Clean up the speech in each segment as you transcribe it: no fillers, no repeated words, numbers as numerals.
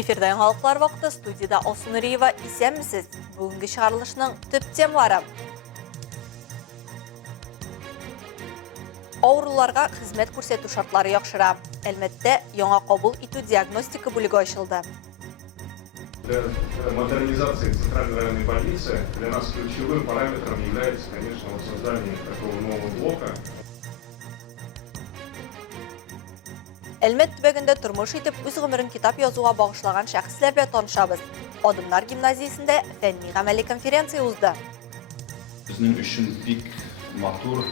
Эфирден халықлар вақты студияда Олсын Риева исәнмісіз. Бүгінгі шығарылышының төп темалары. Ауруларға хизмет көрсету шартлары яхшыра. Әлбәттә, яңа кабул итү диагностика бүлеге ачылды. Для модернизации центральной районной больницы для нас ключевым параметром является, конечно, создание такого нового блока. Әлмәт төбәгендә тормыш итеп, үз гомерен китап язуга багышланган шәхесләр белән танышабыз. Адымнар гимназиясендә фәнни-гамәли конференция узды. Безнең өчен бик матур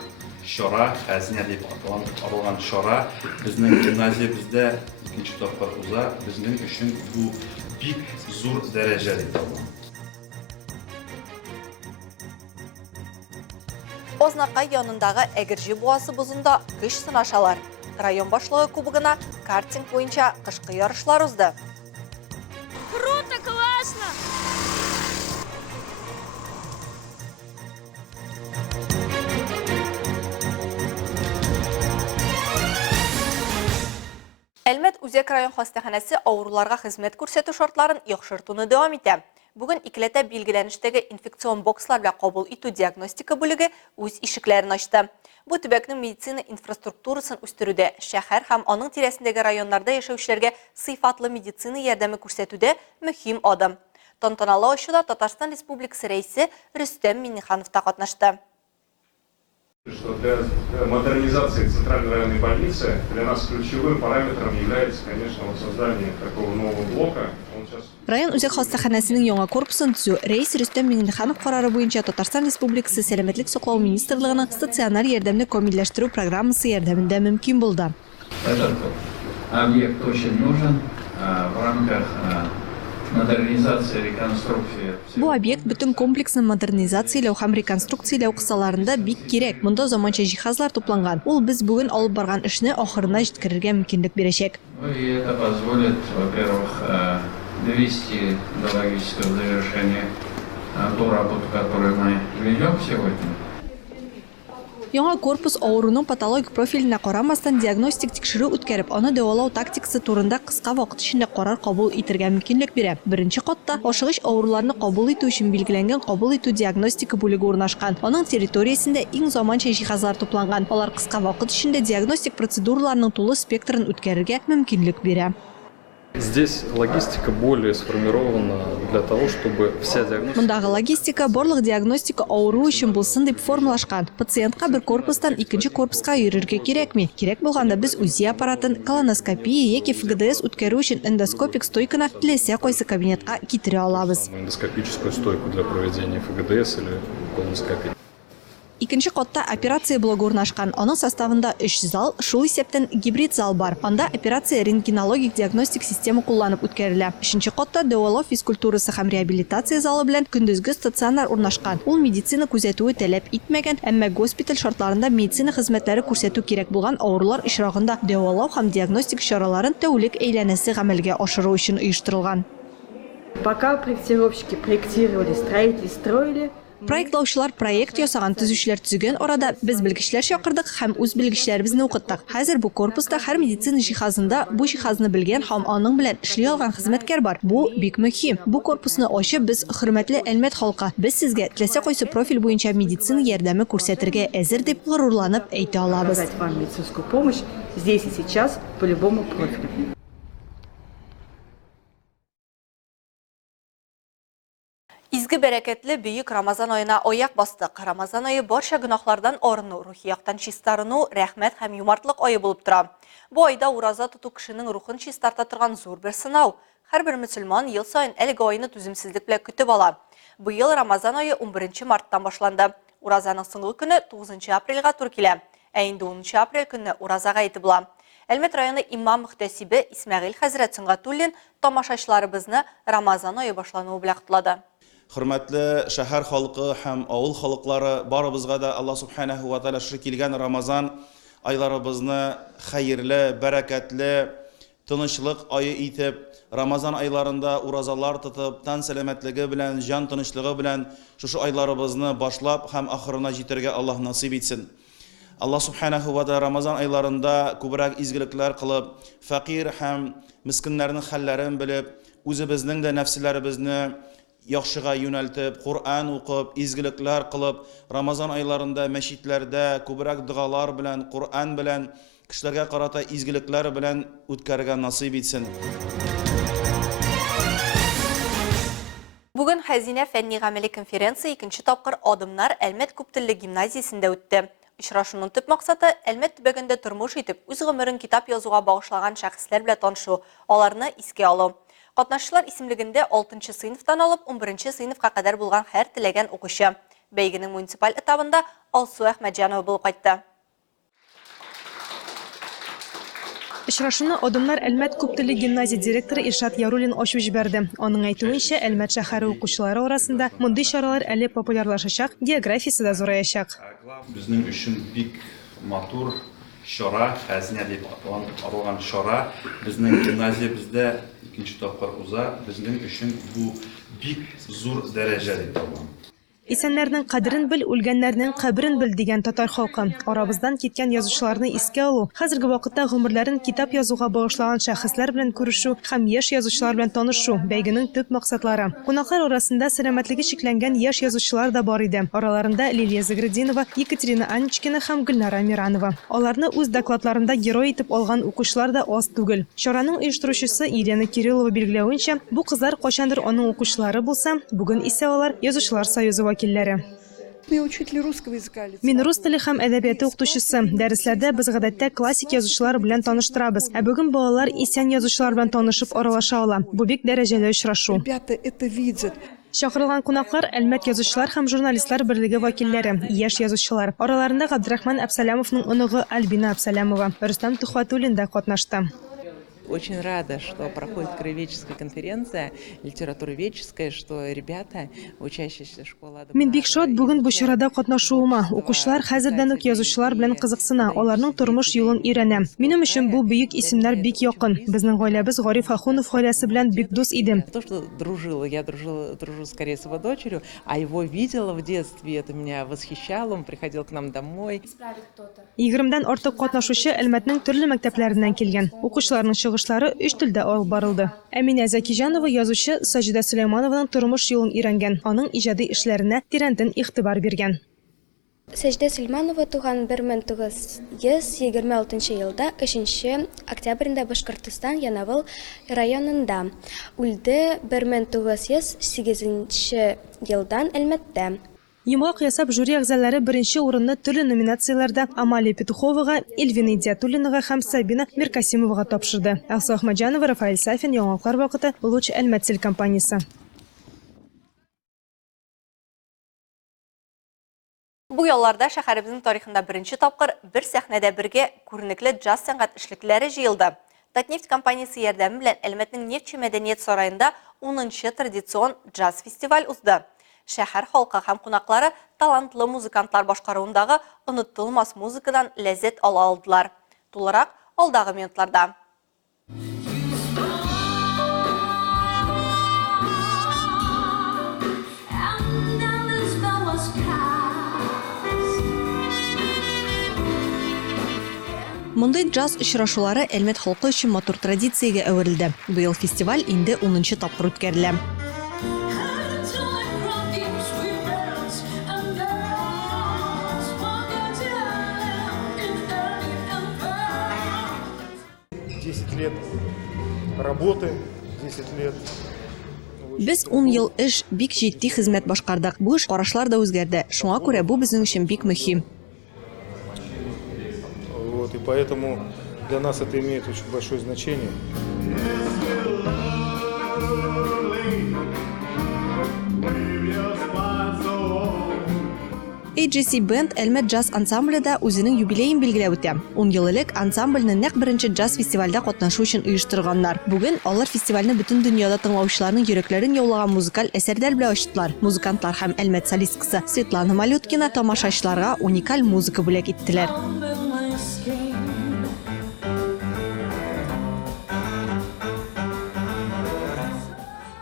чара, хәзинә дип аталган чара. Безнең гимназия бездә икенче тапкыр уза. Безнең өчен бу бик зур дәрәҗә дип табылам. Ознакай янындагы Әгерҗи буасы бузында көч сынашалар. Район башлыгы кубогына картинг буенча кышкы ярышлар узды. Круто, классно! Әлмәт Үзәк район хастаханәсе авыруларга хезмәт күрсәтү шартларын яхшыртуны дәвам итә. Бүген икеләтә билгеләнештәге инфекцион бокслар белән кабул итү диагностика бүлеге үз ишекләрен ачты. Бу төбәкнең медицина инфраструктурасын үстерүдә, шәһәр һәм аның тирәсендәге районнарда яшәүчеләргә сыйфатлы медицина ярдәме күрсәтүдә мөһим адым. Тантаналы ачуда Татарстан Республикасы рәисе Рөстәм Минниханов та катнашты. Что для модернизации центральной районной больницы для нас ключевым параметром является, конечно, создание такого нового блока. Район үзәк хастаханәсенең яңа корпусын төзү рәис Рөстәм Минниханов карары буенча Татарстан Республикасы Сәламәтлек саклау министрлыгының стационар ярдәмне камилләштерү программасы ярдәмендә мөмкин булды. Этот объект очень нужен в рамках модернизация, реконструкция. Бу объект бүтән комплексны модернизацияләү һәм реконструкцияләү кысаларында бик кирәк. Монда заманча җиһазлар тупланган. Ул без бүген алып барган эшне ахырына җиткерергә мөмкинлек бирәчәк. И это позволит, во-первых, довести до логического завершения ту работу, которую мы ведем сегодня. Яңа корпус авыруның патологик профиленә карамастан диагностик тикшерү үткәреп, аны дәвалау тактикасы турында кыска вакыт эчендә карар кабул итәргә мөмкинлек бирә. Беренче катта ашыгыч авыруларны кабул итү өчен билгеләнгән кабул итү диагностика бүлеге урнашкан. Аның территориясендә иң заманча җиһазлар тупланган. Алар кыска вакыт эчендә диагностик процедураларның тулы спектрын үткәрергә мөмкинлек бирә. Здесь логистика более сформирована для того, чтобы вся диагностика... Мондагы логистика барлык диагностика авыру өчен булсын дип формалашкан. Пациентка бер корпустан икенче корпуска йөрергә кирәкми. Кирәк булганда без УЗИ аппаратын, колоноскопия яки ФГДС үткәрү өчен эндоскопик стойканы теләсә кайсы кабинетка китерә алабыз. Эндоскопическую стойку для проведения ФГДС или колоноскопии. Икенче катта операция блогы урнашкан. Аның составында 3 зал, шул исәптән гибрид зал бар. Анда операция рентгенологик диагностик система кулланып үткәрелә. 3нче катта дәвалау физкультурасы һәм реабилитация залы белән көндезге стационар урнашкан. Ул медицина күзәтүе таләп итмәгән, әмма госпиталь шартларында медицина хезмәтләре күрсәтү кирәк булган авырулар очрагында дәвалау һәм диагностик чараларын тәүлек әйләнәсе гамәлгә ашыру өчен оештырылган. Пока проектировщики проектировали, строители строили, Проектлаучылар проект ясаган, төзүчеләр төзегән арада без белгечләр чакырдык һәм үз белгечләребезне укыттык. Хәзер бу корпуста һәр медицина җиһазында бу җиһазны белгән һәм аның белән эшли алган хезмәткәр бар. Бу бик мөһим. Бу корпусны ачып без хөрмәтле Әлмәт халкы, без сезгә теләсә кайсы профиль буенча медицина ярдәме күрсәтергә әзер дип горурланып әйтә алабыз. оказать вам медицинскую помощь здесь и сейчас по любому профилю. Изге бәрәкәтле бөек Рамазан аена аяк бастык. Рамазан айы барча гөнаһлардан арыну, рухи яктан чистарыну, рәхмәт һәм юмартлык айы булып тора. Бу айда ураза тоту кешенең рухын чистарта торган зур бер сынау. Һәрбер мөселман ел саен әлеге айны түземсезлек белән көтеп ала. Быел Рамазан айы 11 марттан башланды. Уразаның соңгы көне 9 апрельгә туры килә. Ә инде 10 апрель көнне уразага итеп була. Әлмәт районы имам мөхтәсибе Исмәгыйль хәзрәт Сөнгатуллин тамашачыларыбызны Рамазан айы башлануы белән котлады. Хөрмәтле шәһәр халкы һәм авыл халыклары, барыбызга да Алла субханаһу ва тааля шул килгән Рамазан айларыбызны хәерле, бәрәкәтле, тынычлык айы итеп, Рамазан айларында уразалар тотып, тан сәламәтлеге белән, җан тынычлыгы белән шушы айларыбызны башлап һәм ахырына җитәргә Аллаһ насыйп итсен. Аллаһ субханаһу ва тааля Рамазан айларында күбрәк изгелекләр кылып, фәкир һәм мискиннәрнең хәлләрен белеп, үзебезнең дә нәфсләребезне яхшыга юнәлтеп, Кур'ан укып, изгелекләр кылып, Рамазан айларында мәчетләрдә күбрәк дугалар белән, Кур'ан белән, кешеләргә карата изгелекләр белән үткәрергә насыйп итсен. Бүген Хәзинә фәнни-гамәли конференция 2нче тапкыр Адымнар Әлмәт күптелле гимназиясендә үтте. Очрашуның төп максаты Әлмәт төбәгендә тормыш итеп, үз гомерен китап язуга багышлаган шәхесләр белән танышу, аларны искә алу. Катнашчылар исемлегендә 6нчы сыйныфтан алып 11нче сыйныфка кадәр булган һәр теләгән укучы. Бәйгенең муниципаль этабында Алсу Әхмәтҗанова булып кайтты. Очрашуны Адымнар Әлмәт күптелле гимназия директоры Иршат Яруллин ачып җибәрде. Аның әйтүенчә, Әлмәт шәһәре укучылары арасында мондый чаралар әле популярлашачак, географиясе дә зураячак. Безнең өчен бик матур чара, Хәзинә дип аталган чара. Безнең гимназия бездә 2нче тапкыр уза. Безнең өчен бу бик зур дәрәҗә дип табам. Исәннәрнең кадерен бел, үлгәннәрнең каберен бел дигән татар халкы. Арабыздан киткән язучыларны искә алу, хәзерге вакытта гомерләрен китап язуга багышлаган шәхесләр белән күрешү һәм яшь язучылар белән танышу бәйгенең төп максатлары. Кунаклар арасында сәламәтлеге чикләнгән яшь язучылар да бар иде. Араларында Лилия Заградинова, Екатерина Анечкина һәм Гөлнара Миранова. Аларны үз докладларында герой итеп алган укучылар да аз түгел. Чараның оештыручысы Елена Кириллова билгеләвенчә, бу кызлар кайчандыр аның укучылары булса, бүген исә алар Язучылар союзы вәкилләре. Мин рус теле һәм әдәбияты укытучысы. Дәресләрдә без гадәттә классик язучылар белән таныштырабыз. Ә бүген балалар исән язучылар белән танышып аралаша ала. Бу бик дәрәҗәле очрашу. Чакырылган кунаклар Әлмәт язучылар һәм журналистлар берлеге вәкилләре, яшь язучылар. Араларында Габдрахман Әбсәләмовның оныгы Альбина Әбсәләмова, Рөстәм Тухватуллин да катнашты. Очень рада, что проходит краеведческая конференция, литературоведческая, что ребята, учащиеся школы... Мин бик шат бүген бу чарада катнашуыма. Укучылар хәзердән үк язучылар белән кызыксына, аларның тормыш юлын өйрәнә. Минем өчен бу бөек исемнәр бик якын. Безнең гаиләбез Гариф Ахунов гаиләсе белән бик дус иде. То, что я дружу скорее с его дочерью, а его видела в детстве, это меня восхищало, он приходил к нам домой. 20дән артык катнашучы Әлмәтнең төрле мәктәпләреннән килгән. Укучыларның чыгышлары 3 телдә алып барылды. Әминә Зәкиҗанова язучы Саҗидә Сөләйманованың тормыш юлын өйрәнгән, аның иҗади эшләренә тирәнтен игътибар биргән. Саҗидә Сөләйманова туган 1926 елда 3 октябрендә Башкортстан Янавыл районында. Үлде 1908 елдан Әлмәттә. Йомгак ясап жюри әгъзалары беренче урынны төрле номинацияләрдә Амалия Петуховага, Эльвина Идиатуллинага һәм Сабина Миркасимовага тапшырды. Алсу Әхмәтҗанова, Рафаэль Сафин, Яңалыклар вакыты, Луч Әлмәт телекомпаниясе. Бу ялларда шәһәребезнең тарихында беренче тапкыр бер сәхнәдә бергә күренекле джаз сәнгать эшлекләре җыелды. Татнефть компаниясе ярдәме белән Әлмәтнең Нефтче мәдәният сараенда 10нчы традицион джаз фестиваль узды. Шәһәр халкы һәм кунаклары талантлы музыкантлар башкаруындагы онытылмас музыкадан ләззәт ала алдылар. Тулырак алдагы минутларда. Мондай джаз очрашулары Әлмәт халкы өчен матур традициягә әверелде. Быел фестиваль инде 10нчы тапкыр үткәрелә. Работы 10 лет. Без 10 ел эш бик җитди хезмәт башкардык. Бу эш карашлар да үзгәрде. Шуңа күрә бу безнең өчен бик мөһим. Вот, и поэтому для нас это имеет очень большое значение. AJC Band Әлмәт джаз ансамбле да үзенең юбилеен билгеләп үтә. 10 ел элек ансамбльне нәкъ беренче джаз фестивальдә катнашу өчен оештырганнар. Бүген алар фестивальне бөтен дөньяда тыңлаучыларның йөрәкләрен яулаган музыкаль әсәрләр белән ачтылар. Музыкантлар һәм Әлмәт солисткасы Светлана Малюткина тамашачыларга уникаль музыка бүләк иттеләр.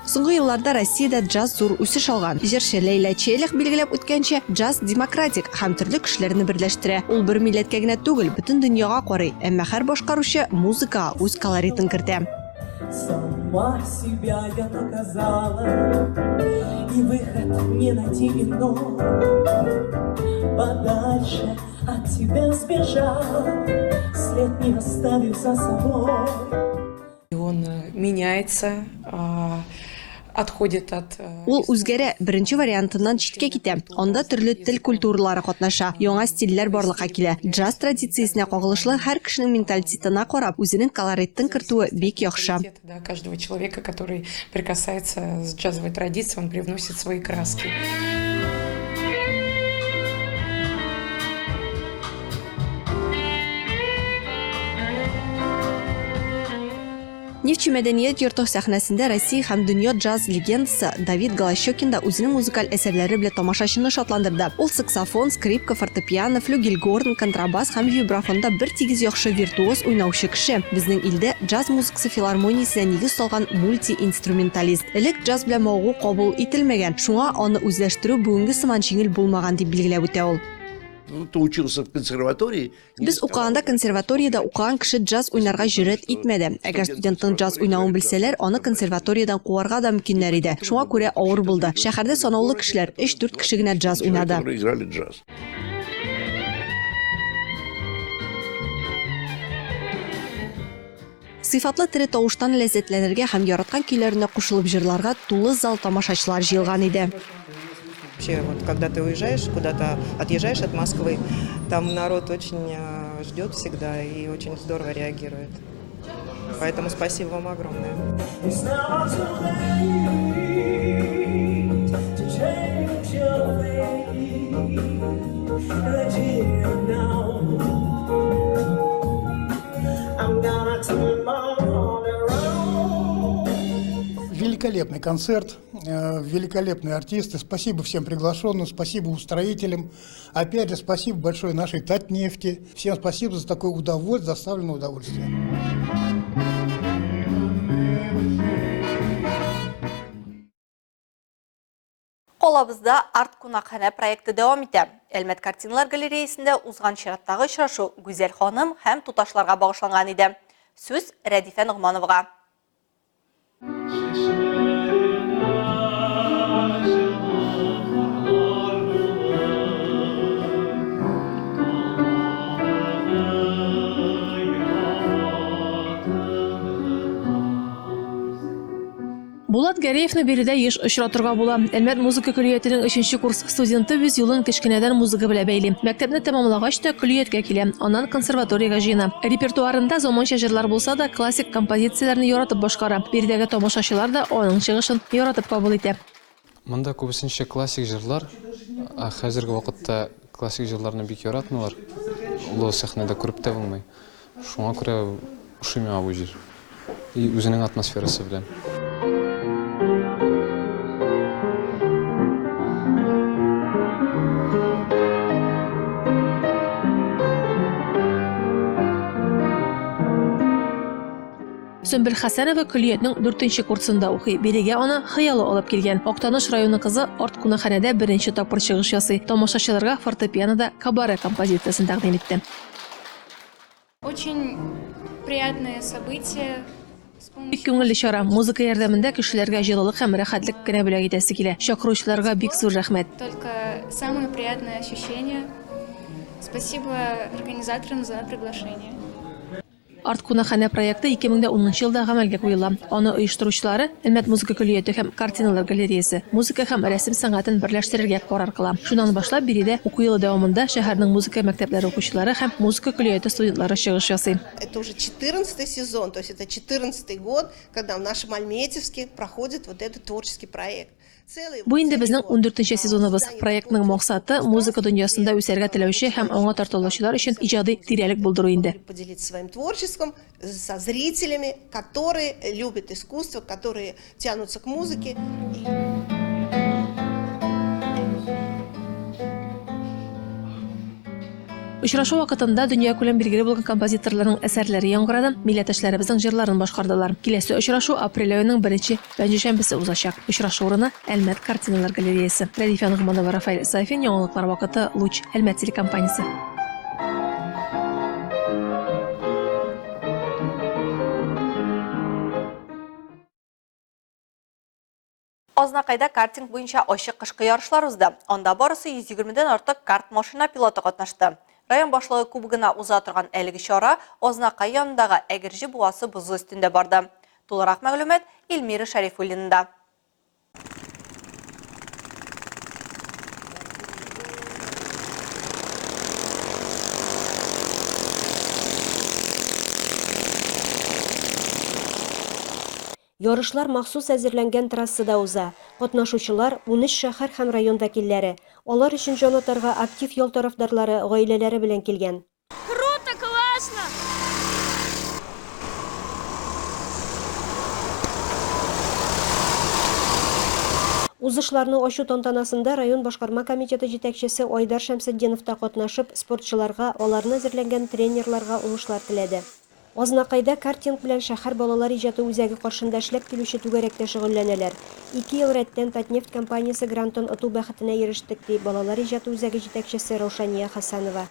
Соңгы елларда Россиядә джаз зур үсеш алган. Җырчы Ләйлә Челих билгеләп үткәнчә, джаз демократик һәм төрле кешеләрне берләштерә. Ул бер милләткә генә түгел, бөтен дөньяга карый, әмма һәр башкаручы музыкага үз колоритын кертә. Сама себя я наказала, и выход не найти иной. Подальше от тебя сбежала, след не оставив за собой. Он меняется, отходит от... Ул үзгәрә беренче вариантыннан читкә китә. Анда төрле тел культуралары катнаша, яңа стильләр барлыкка килә. Джаз традициясенә кагылышлы һәр кешенең менталитетына карап, үзенең колоритын кертүе бик яхшы. Каждого человека, который прикасается с джазовой традицией, он привносит свои краски. Нефтче мәдәният йорты сәхнәсендә Россия һәм дөнья джаз легендасы Давид Голощёкин да үзенең музыкаль әсәрләре белән тамашачыны шатландырды. Ул саксофон, скрипка, фортепиано, флюгельгорн, контрабас һәм вибрафонда бер тигез яхшы виртуоз уйнаучы кеше. Безнең илдә джаз музыкасы филармониясенә нигез салган мульти-инструменталист. Элек джаз белән мавыгу кабул ителмәгән. Шуңа аны үзләштерү бүгенге сыман җиңел булмаган дип билгеләп үтә ул. Кто учился в консерватории. Без укыганда консерваториядә укыган кеше джаз уйнарга җөрьәт итмәде. Әгәр студенттың джаз уйнавын белсәләр, аны консерваториядан куарга да мөмкиннәр иде. Шуңа күрә авыр булды. Шәһәрдә санаулы кешеләр, 3-4 кеше генә джаз уйнады. Играли джаз. Сыйфатлы тере тавыштан ләззәтләнергә һәм яраткан көйләренә кушылып җырларга тулы зал тамашачылар җыелган иде. Вообще, вот, когда ты уезжаешь, куда-то отъезжаешь от Москвы, там народ очень ждет всегда и очень здорово реагирует. Поэтому спасибо вам огромное. Великолепный концерт, великолепные артисты. Спасибо всем приглашенным, спасибо устроителям. Опять же, спасибо большое нашей Татнефти. Всем спасибо за такое удовольствие, доставленное удовольствие. Қолабызда арт кунакхана проекты дәвам итә. Әлмәт картиналар галереясында узган чираттагы очрашу Гүзәл ханым һәм туташларга багышланган иде. Сүз Рәдифә Нугмановага. Булат Гәрәевне биредә еш очратырга була. Әлмәт музыка көллиятенең 3нче курс студенты үз юлын кечкенәдән музыка белән бәйли. Мәктәпне тәмамлагач та көллияткә килә, аннан консерваториягә җыена. Репертуарында заманча җырлар булса да, классик композицияләрне яратып башкара. Биредәге тамашачылар да аның чыгышын яратып кабул итә. Монда күбесенчә классик җырлар, хәзерге вакытта классик җырларны бик яратмыйлар. Ул сәхнәдә күреп тә булмый. Шуңа күрә ошый миңа бу җыр. И үзенең атмосферасы белән. Сөмбел Хәсәнова көллиятнең 4нче курсында укый. Бирегә аны хыялы алып килгән. Актаныш районы кызы арт кунакханәдә беренче тапкыр чыгыш ясый. Тамашачыларга фортепианода кабаре композициясен тәкъдим итте. Очень приятное событие. Бик күңелле чара. Музыка ярдәмендә кешеләргә җылылык һәм рәхәтлек кенә бүләк итәсе килә. Чакыручыларга бик зур рәхмәт. Только самые приятные ощущения. Спасибо организаторам за приглашение. Арт кунакханә проекты 2010 елда гамәлгә куела. Аны оештыручылары Әлмәт музыка көллияте һәм картиналар галереясе музыка һәм рәсем сәнгатен берләштерергә карар кыла. Шуннан башлап биредә уку елы дәвамында шәһәрнең музыка мәктәпләре укучылары һәм музыка көллияте студентлары чыгыш ясый. Это уже 14-й сезон, то есть это 14-й год, когда в нашем Альметьевске проходит вот этот творческий проект. Бу инде безнең 14нче сезоныбыз. Проектның максаты музыка дөньясында үсәргә теләүче һәм аңа тартылучылар өчен иҗади тирәлек булдыру инде. Поделиться своим творчеством со зрителями, которые любят искусство, которые тянутся к музыке. Очрашу вакытында дөнья күләм билгеле булган композиторларның әсәрләре яңгырады, милләттәшләребезнең җырларын башкардылар. Киләсе очрашу апрель аеның 1 пәнҗешәмбесе узачак. Очрашу урыны Әлмәт картиналар галереясы. Рәдифә Нугманова, Рафаэль Сафин, яңалыклар вакыты, Луч, Әлмәт телекомпаниясе. Ознакайда картинг буенча ачык кышкы ярышлар узды. Анда барысы 120ден артык карт машина пилоты катнашты. Район башлыгы кубогына уза торган әлеге чара Ознакай янындагы Әгерҗе буасы бузы өстендә барды. Тулырак мәгълүмат Илмира Шәрифуллинда. Ярышлар махсус әзерләнгән трассада уза. Катнашучылар 13 шәһәр һәм район вәкилләре. Алар өчен җанатарга актив ял тарафдарлары, гаиләләре белән килгән. Круто, классно! Узышларны ачу тантанасында район башкарма комитеты җитәкчесе Айдар Шәмсетдинов та катнашып, спортчыларга, аларны әзерләнгән тренерларга уңышлар теләде. Ознакайда картинг белән шәһәр балалар иҗаты үзәге каршында эшләп килүче түгәрәктә шөгыльләнәләр. 2 ел рәттән Татнефть компаниясе грантын оту бәхетенә ирештек, ди балалар иҗаты үзәге җитәкчесе Раушания Хасанова.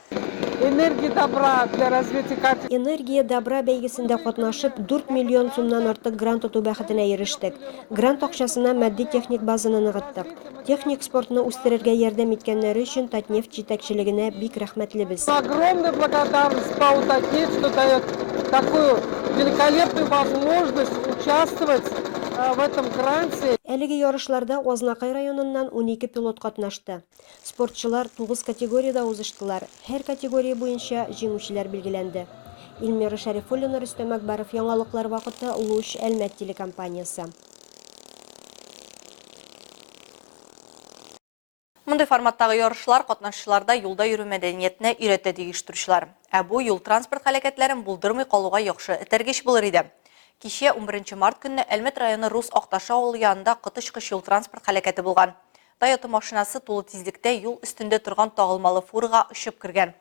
Энергия добра для развития картинга. Энергия добра бәйгесендә катнашып 4 миллион сумнан артык грант оту бәхетенә ирештек. Грант акчасына матди техник базаны ныгыттык. Техник спортны үстерергә ярдәм иткәннәре өчен Татнефть җитәкчелегенә бик рәхмәтлебез. Огромная благодарность ПАО «Татнефть», что дает такую великолепную возможность участвовать в этом гранте. Әлеге ярышларда Ознакай районыннан 12 пилот катнашты. Спортчылар 9 категорияда узыштылар. Һәр категория буенча җиңүчеләр билгеләнде. Илмира Шәрифуллина, Рөстәм Әкбаров, яңалыклар вакыты, Луч, Әлмәт телекомпаниясе. Мындай форматтагы ярышлар катнашчыларда юлда йөрү мәдәниятенә өйрәтә диештүрүчеләр. Ә бу юл транспорт хәрәкәтләрен булдырмый калуга яхшы этәргеч булыр иде. Кичә 11 март көнне Әлмәт районы Рус Акташы авылы янында кытышкыч юл транспорт хәрәкәте булган. Toyota машинасы тулы тизлектә юл өстендә торган тагылмалы фурага очып кергән.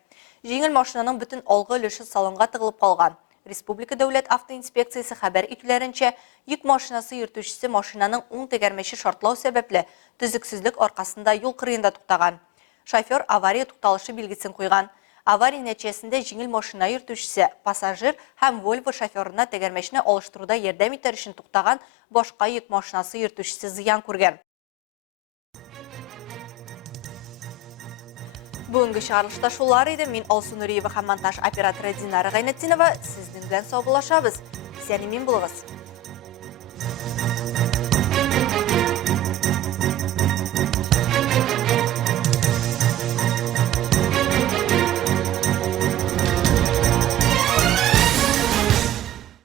Җиңел машинаның бөтен алгы өлеше салонга тыгылып калган. Республика дәүләт автоинспекциясе хәбәр итүләренчә, йөк машинасы йөртүчесе машинаның уң тегәрмәче шартлау сәбәпле төзексезлек аркасында юл кырыенда туктаган. Шофер авария тукталышы билгесен куйган. Авария нәтиҗәсендә җиңел машина йөртүчесе, пассажир һәм Volvo шоферына тегәрмәчне алыштыруда ярдәм итәр өчен туктаган башка йөк машинасы йөртүчесе зыян күргән. Бүгенге чыгарылышта шулар иде. Мин Алсу Нуриева һәм монтаж операторы Динара Гайнетдинова. Сезнең белән саубуллашабыз. Исән-имин булыгыз.